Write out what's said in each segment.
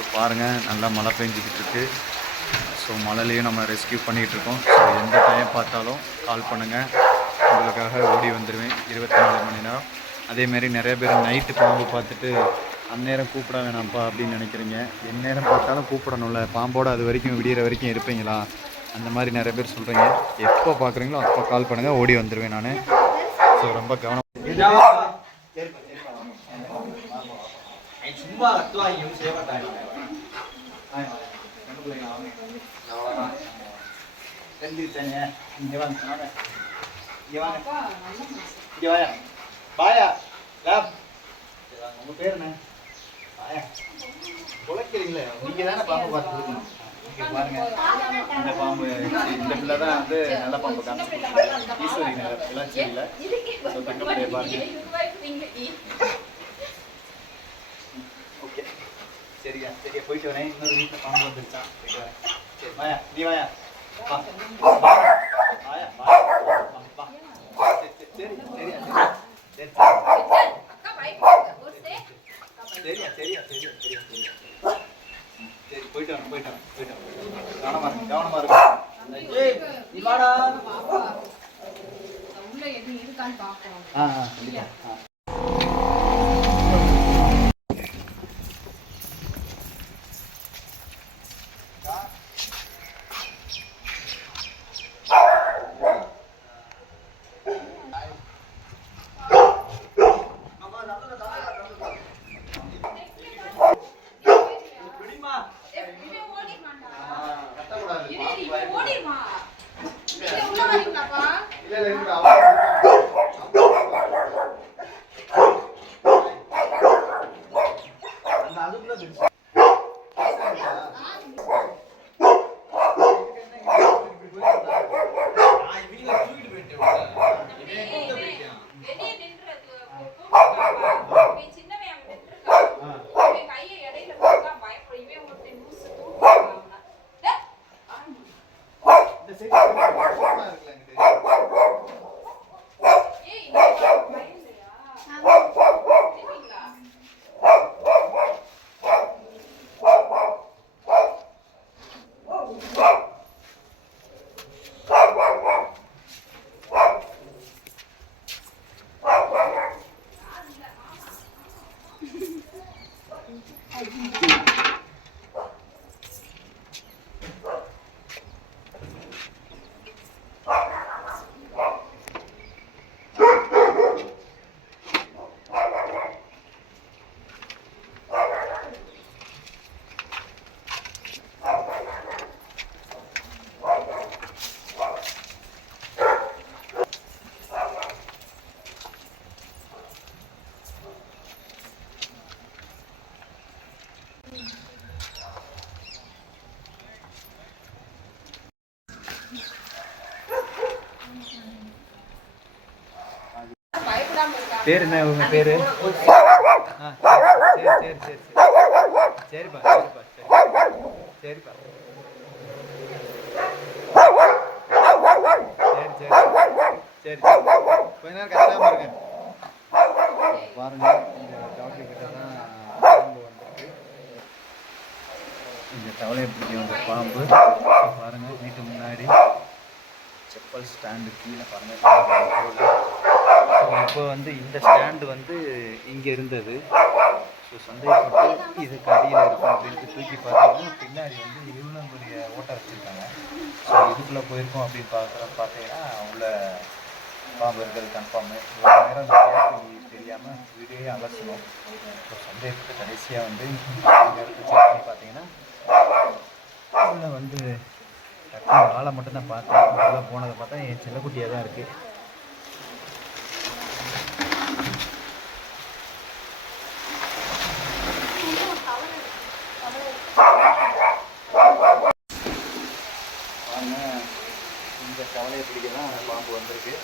So பாருங்கள் நல்லா மழை பெஞ்சிக்கிட்டு இருக்குது. ஸோ மழையிலையும் நம்ம ரெஸ்கியூ பண்ணிகிட்ருக்கோம். ஸோ எந்த டைம் பார்த்தாலும் கால் பண்ணுங்கள், உங்களுக்காக ஓடி வந்துடுவேன் 24 மணி நேரம். அதேமாரி நிறைய பேர் நைட்டு பாம்பு பார்த்துட்டு அந்நேரம் கூப்பிட வேணாம்ப்பா அப்படின்னு நினைக்கிறீங்க. எந்நேரம் பார்த்தாலும் கூப்பிடணும்ல, பாம்போடு அது வரைக்கும் விடிகிற வரைக்கும் இருப்பீங்களா? அந்த மாதிரி நிறைய பேர் சொல்கிறீங்க. எப்போ பார்க்குறீங்களோ அப்போ கால் பண்ணுங்கள், ஓடி வந்துடுவேன் நான். ஸோ ரொம்ப கவனம். உங்கள் பேர் என்ன? குலைக்கிறீங்களே, நீங்கள் தானே பாம்பு பார்த்துருக்கணும். இங்கே பாருங்கள், இந்த பாம்பு இந்த பிள்ளை தான் வந்து நல்ல பாம்பு காமிச்சு ஈஸ்வரி நகர் இளச்சேரியில். ஸோ தங்கப்பிள்ளைய பாருங்க. ஓகே சரியா சரியா, போயிட்டு வரேன். இன்னொரு வீட்டில் பாம்பு வந்துருச்சான், போயிட்டு வரேன். சரி வாயா, நீ வாயா, வாயா வா, சரி சரியா சரி சரியா சரியா சரியா சரியா சரியா சரி, போயிட்டு வரேன் போயிட்டு வரேன் போயிட்டு வரேன். கவனமா இருக்கு கவனமா இருக்கு. நீ வாடா. கண்டிப்பா. பேர் என்ன உங்க பேரு? சரி சரி சரி சரி சரிப்பா சரிப்பா சரி சரிப்பா சரி சரி சரி கொஞ்ச நேரம் கஷ்டமா இருங்க. பாருங்க, இந்த டாக்டர் கிட்ட தான் பாம்பு வந்துருக்கு. இந்த தவளையை பிடிக்க வந்த பாம்பு பாருங்க, வீட்டு முன்னாடி செப்பல் ஸ்டாண்டு கீழே பாருங்க. இப்போ வந்து இந்த ஸ்டாண்டு வந்து இங்கே இருந்தது. ஸோ சந்தேகப்பட்டு இதுக்கு அடியில் இருக்கும் அப்படின்ட்டு தூக்கி பார்த்தீங்கன்னா பின்னாடி வந்து இவ்வளோ பெரிய ஓட்டை வச்சுருக்காங்க. ஸோ இதுக்குள்ளே போயிருக்கோம் அப்படின்னு பார்த்தீங்கன்னா உள்ள பாம்பு இருக்கிறது கன்ஃபார்மு. இவ்வளோ நேரம் அந்த கேட்டு தெரியாமல் வீடியோவே அலசணும். ஸோ சந்தேகப்பட்டு கடைசியாக வந்து இந்த இடத்துல செக் பண்ணி பார்த்தீங்கன்னா உள்ள வந்து டக்குனு ஆளை மட்டும்தான் பார்த்தேன். உள்ளே போனதை பார்த்தா என் செல்லக்குட்டியாக தான் இருக்குது. இந்த கவலையை பிடிக்க தான் பாம்பு வந்திருக்கு.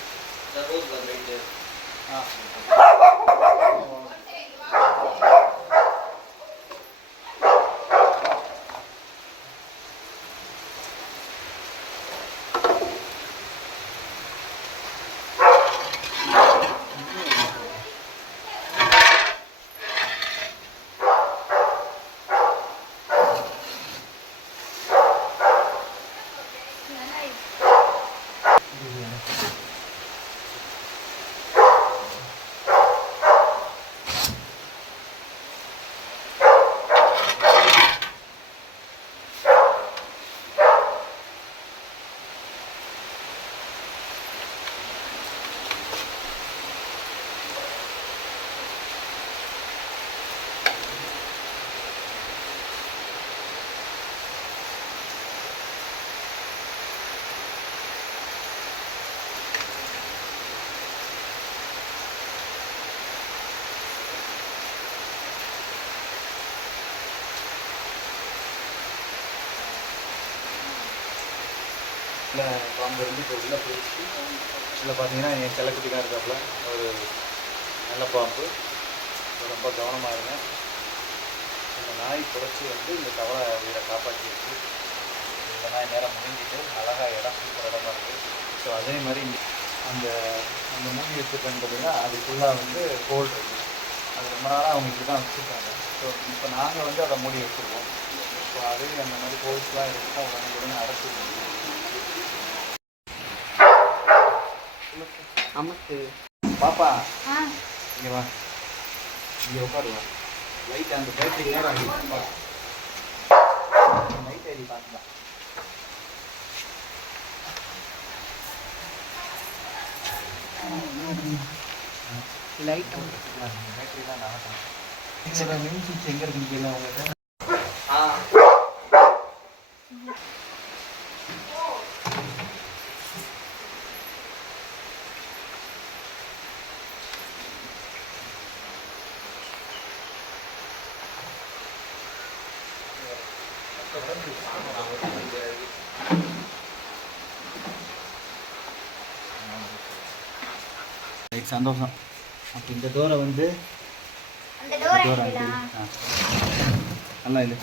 இல்லை பாம்பு இருந்து இப்போ உள்ளே போயிடுச்சு. இதில் பார்த்தீங்கன்னா என் செல்லக்குட்டிக்காக இருக்காப்புல ஒரு நல்ல பாம்பு. ரொம்ப கவனமாக இருங்க. இந்த நாய் புழைச்சி வந்து இந்த தவளை உயிரை காப்பாற்றிருக்கு. இந்த நாய் நேரம் முடிஞ்சிட்டு அழகாக இடம் சூப்பர் இடமா இருக்குது. ஸோ அதே மாதிரி அந்த அந்த மூடி வச்சுருக்காங்க பார்த்தீங்கன்னா அது ஃபுல்லாக வந்து ஹோல் இருக்குது. அது ரொம்ப நாளாக அவங்க இப்படி தான் வச்சுருக்காங்க. ஸோ இப்போ நாங்கள் வந்து அதை மூடி வச்சுருக்கோம். ஸோ அதே அந்த மாதிரி ஹோல்ஸ்லாம் இருக்கும். உடனே அடைச்சி நமக்கு பாப்பா இங்கே வா, இங்கே உட்காருவா. லைட் அந்த பேட்டரி நேரம் ஆகிடுப்பா. லைட் ஐடி பார்க்கலாம். லைட் பேட்டரிலாம் நான் மெயின் சுவிட்ச் எங்கே இருக்குன்னு உங்கள்கிட்ட. சந்தோஷம். அப்போ இந்த டோரை வந்து நல்லா இல்லை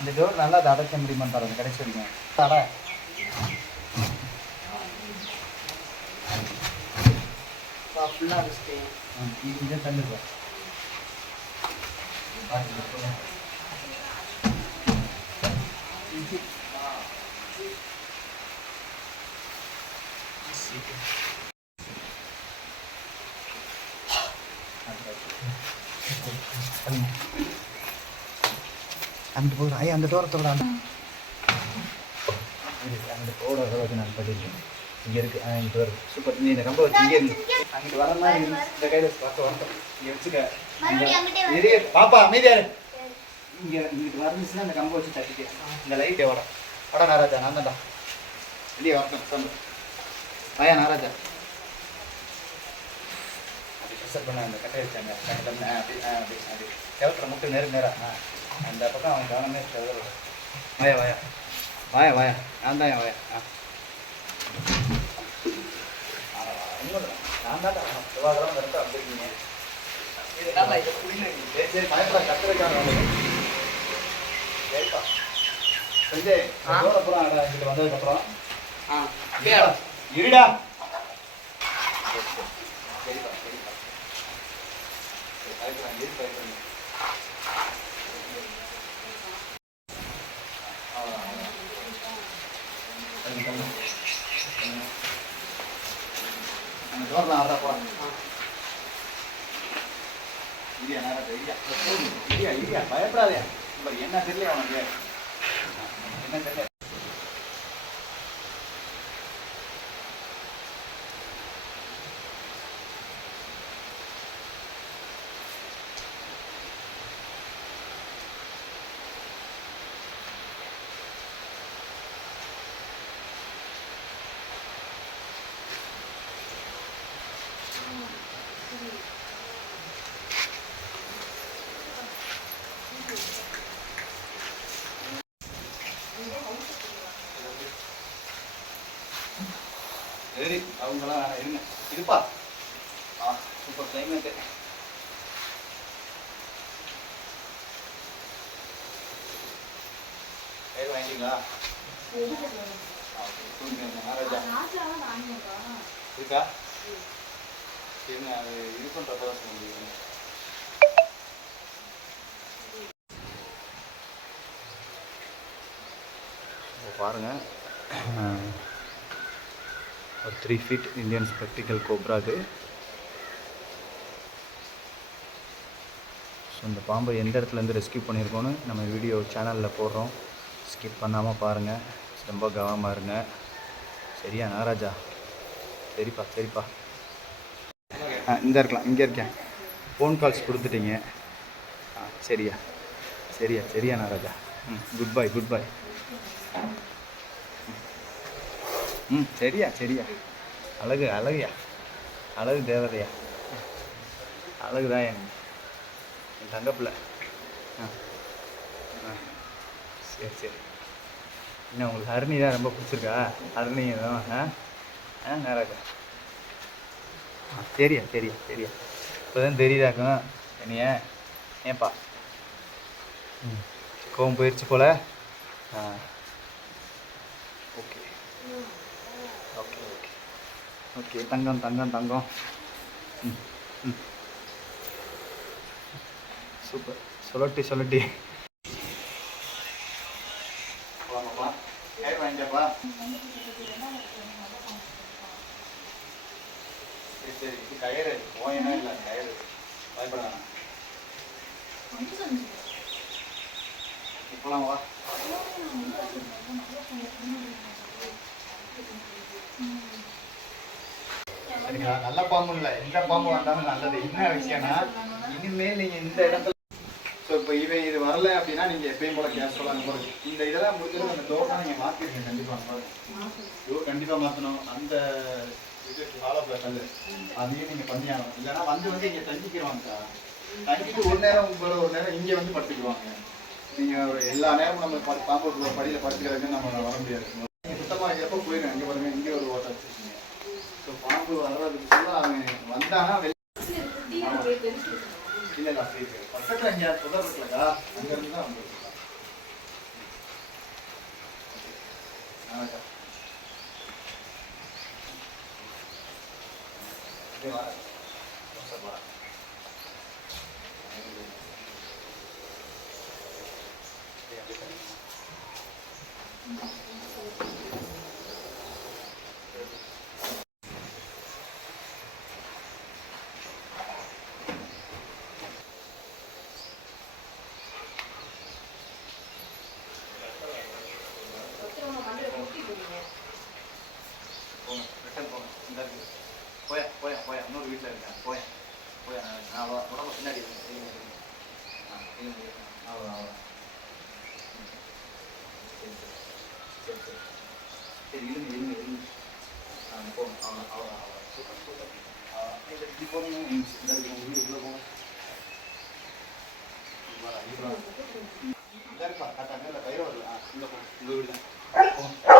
இந்த டோர் நல்லா அதை அடைக்க முடியுமான்னு பாருங்க கடைசி வரைக்கும். அடை ஃபுல்லாக அடிச்சிட்டேன். இங்கே தள்ளுப்பா. அங்கிட்டு போகிற ஐயா அந்த தோரத்தோட அந்த தோட அளவுக்கு நான் பண்ணியிருக்கேன். இங்கே இருக்கு இங்கே வருது சூப்பர். நீ இந்த கம்பை வச்சு இங்கே இருந்து அங்கிட்டு வர மாதிரி இந்த கையில் பார்க்க வரட்டும். இங்கே வச்சுக்க நிறைய பாப்பா அமைதியாரு. இங்கே இங்கிட்டு வந்துச்சுன்னா அந்த கம்பை வச்சு தட்டிட்டு இந்த லைட்டே வட நாராஜா நான் தான்டா வெளியே வரட்டும் சொல்லு. வாயா நாராஜா அப்படி ப்ரெஷர் பண்ண அந்த கட்டை வச்சாங்க அப்படி அப்படி அப்படி கிளட்டுற முட்டு நேராக அந்த பக்கம் அவன் கவனமே வாயா வாயா வாயா வாயா நான் தான் வாயா. நான் தான் செவ்வாய்க்கிழமை கரெக்டாக வந்துருக்கீங்க. சரி பயப்படா கத்துறதுக்காக சரிப்பா சஞ்சய் அப்புறம் இங்கிட்ட வந்ததுக்கப்புறம் இருடா. சரிப்பா சரிப்பா கரெக்டாக இரு பயப்படுங்க. அந்த டோர்லாம் ஆடுறா போகிறேன். இரியா நேரம் இரியா இரியா பயப்படாதே. என்ன தெரியல உனக்கு என்ன தெரியல. சரி அவங்களாம் வேணாம் இருங்க இருப்பா. Super climate. பேர் வாங்கிட்டீங்களா? நாராஜா இருக்கா? என்ன அது இருக்குன்றப்ப தான் சொல்ல முடியும். பாருங்கள் ஒரு 3 feet இந்தியன் ஸ்பெக்டிக்கல் கோப்ராக்கு. ஸோ இந்த பாம்பை எந்த இடத்துலேருந்து ரெஸ்கியூ பண்ணியிருக்கோன்னு நம்ம வீடியோ சேனலில் போடுறோம். ஸ்கிப் பண்ணாமல் பாருங்கள். ரொம்ப கவனமாக இருங்க. சரியா நாராஜா? சரிப்பா சரிப்பா. இந்த இருக்கலாம் இங்கே இருக்கேன். ஃபோன் கால்ஸ் கொடுத்துட்டீங்க. சரியா சரியா சரியா நாராஜா. Good bye good bye. ம் சரியா சரியா. அழகு அழகுயா, அழகு தேவதையா, அழகுதான் என் தங்கப்பிள்ளை. ஆ ஆ சரி சரி. என்ன உங்களுக்கு ஹரிணி தான் ரொம்ப பிடிச்சிருக்கா? ஹரிணி தான். ஆ ஆ நேராக்கா. ஆ சரியா சரியா சரியா. இப்போ தான் தெரியுதாக்கும் என்னைய. ஏன்ப்பா? ம் கோவம் போயிடுச்சு போல். ஆ ஓகே ஓகே ஓகே ஓகே. தங்கம் தங்கம் தங்கம். ம் ம் சூப்பர். சொல்லட்டி சொல்லட்டி. வாங்கப்பா, கயிறு வாங்கிக்கப்பா. சரி சரி. இது கயிறு போயினா இல்லை கயிறு, பயப்பட வேணாம். இப்போலாம் வா. சரிங்களா? நல்ல பாம்பு இல்லை, எந்த பாம்பு வந்தாலும் நல்லது. என்ன விஷயம்னா இனிமேல் நீங்கள் இந்த இடத்துல ஸோ இப்போ இது வரல அப்படின்னா நீங்கள் எப்பயும் போல கேஸ் சொல்லலாம் போகிறது. இந்த இதெல்லாம் முடிஞ்சது அந்த டோர்லாம் நீங்கள் மாற்றிடுங்க கண்டிப்பாக. டோர் கண்டிப்பாக மாற்றணும். அந்த இது ஃபாலோ கல் அதையும் நீங்கள் பண்ணி ஆகணும். இல்லைன்னா வந்து இங்கே தங்கிக்கிடுவாங்கக்கா. தங்கிட்டு ஒரு நேரம் உங்களோட ஒரு நேரம் இங்கே வந்து படுத்துக்குவாங்க. நீங்கள் எல்லா நேரமும் நம்ம பாம்பு படியில் படுத்துக்கிறதுக்கு நம்ம வர முடியாது. நீங்கள் சுத்தமாக வைக்கிறப்போ போயிடும். இங்கே பாருங்க, இங்கே ஒரு ஓட்டை வச்சுருக்கீங்க. ஸோ பாம்பு வர்றதுக்கு ஃபுல்லாக அவங்க வந்தாங்கன்னா இல்லை இல்லை அப்படி இருக்கு. பக்கத்தில் இங்கே தொடர் இருக்குல்லக்கா, அங்கேருந்து தான் வந்துருக்கா. ஆமாக்கா அப்படியே வர வரேன். போயா போயா போயா, இன்னொரு வீட்டில் இருக்கேன். போயா போயா, நான் உடம்பு பின்னாடி இருக்கேன். அவ்வளோ அவ்வளோ. சரி சரி சரி சரி. இருங்க இருங்க இருங்க. போகணும். அவ்வளோ அவ்வளோ அவ்வளோ. Super super. இப்படி போகணும். இந்த வீடு உள்ளே போகணும். சரிப்பா கரெக்டாக இல்லை கயிறு வரல. உள்ளே போகணும். உங்கள் வீடு தான்.